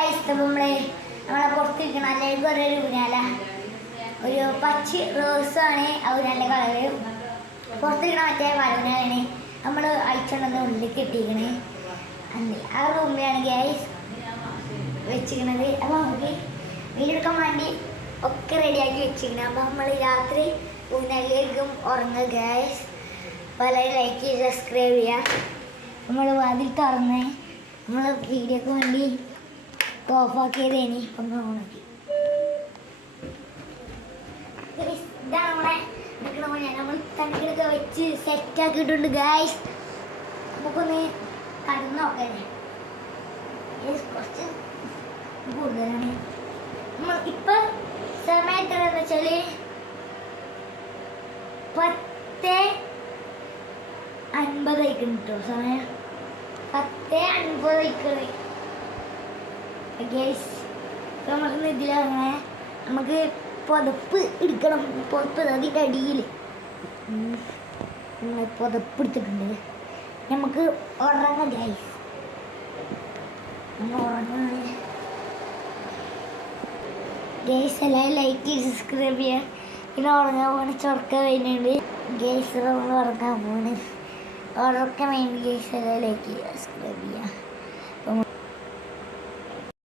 നമ്മളെ പുറത്തിരിക്കണം അല്ലെങ്കിൽ ഒരു ഊഞ്ഞാല ഒരു പച്ച റോസാണ് ആ ഊഞ്ഞാലിൻ്റെ കളറ്. പുറത്തിരിക്കണ മറ്റേ വലൂനാണ് നമ്മൾ അയച്ചുകൊണ്ടെന്ന് ഉള്ളിൽ കെട്ടിയിരിക്കണേ. ആ റൂമിലാണ് ഗ്യാസ് വെച്ചിരിക്കണത്. അപ്പോൾ നമുക്ക് വീടെടുക്കാൻ വേണ്ടി ഒക്കെ റെഡിയാക്കി വെച്ചിരിക്കണം. അപ്പോൾ നമ്മൾ രാത്രി ഊഞ്ഞാലിലേക്കും ഉറങ്ങുക ഗ്യാസ്. വളരെ ലൈക്ക് ചെയ്ത് സബ്സ്ക്രൈബ് ചെയ്യുക. നമ്മൾ വാതിൽ തുറന്ന് നമ്മൾ വീഡിയോക്ക് വേണ്ടി ഓഫാക്കിയതേനി ഇപ്പം ഓണാക്കി. ഇതാണ് നമ്മളെ നിൽക്കണ നമ്മൾ തണികളൊക്കെ വെച്ച് സെറ്റാക്കിയിട്ടുണ്ട് ഗായ്സ്. നമുക്കൊന്ന് കടന്നു നോക്കല്ലേ, കുറച്ച് കൂടുതലാണ്. നമ്മൾ ഇപ്പം സമയം എത്രയെന്ന് വെച്ചാൽ 10:50 ആയിക്കണം കേട്ടോ. സമയം 10:50 ആയിക്കണേ ഗൈസ്. നമുക്ക് ഇതിലങ്ങനെ നമുക്ക് പുതപ്പ് എടുക്കണം. പുതപ്പ് അതിൻ്റെ അടിയിൽ പുതപ്പ് എടുത്തിട്ടുണ്ട്. നമുക്ക് ഉറങ്ങാം ഗൈസ്. നമ്മൾ ഉറങ്ങാൻ ഗൈസ് എല്ലാവരും ലൈക്ക് ചെയ്ത് സബ്സ്ക്രൈബ് ചെയ്യുക. പിന്നെ ഉറങ്ങാൻ പോകണ ചുറക്കം വരുന്നുണ്ട് ഗൈസ്. നമ്മൾ ഉറങ്ങാൻ പോകണ ഉറക്കം വേണ്ടി ഗൈസ് എല്ലാവരും ലൈക്ക് ചെയ്യുക സബ്സ്ക്രൈബ് ചെയ്യുക.